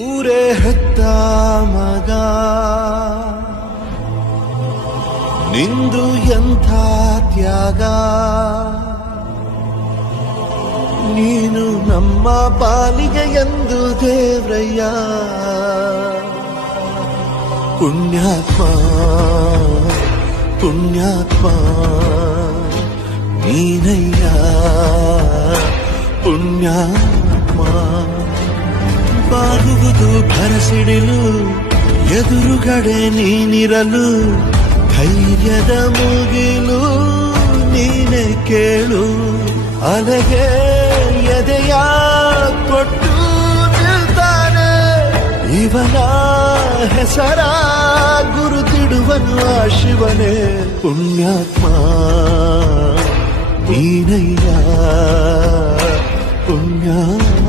ಊರೇ ಹೆತ್ತ ಮಗ ನಿಂದು ಎಂಥ ತ್ಯಾಗ, ನೀನು ನಮ್ಮ ಪಾಲಿಗೆ ಎಂದು ದೇವ್ರಯ್ಯ. ಪುಣ್ಯಾತ್ಮ ಪುಣ್ಯಾತ್ಮ ನೀನಯ್ಯ ಪುಣ್ಯಾತ್ಮ. ಬಾಗುವುದು ಭರಸಿಡಿಲು ಎದುರುಗಡೆ ನೀನಿರಲು, ಧೈರ್ಯದ ಮುಗಿಲು ನೀನೆ ಕೇಳು. ಅಲೆಗೆ ಎದೆಯ ಕೊಟ್ಟು ನಿಲ್ತಾನೆ, ಇವನ ಹೆಸರ ಗುರುತಿಡುವನು ಆ ಶಿವನೇ. ಪುಣ್ಯಾತ್ಮ ನೀನಯ್ಯ ಪುಣ್ಯಾತ್ಮ.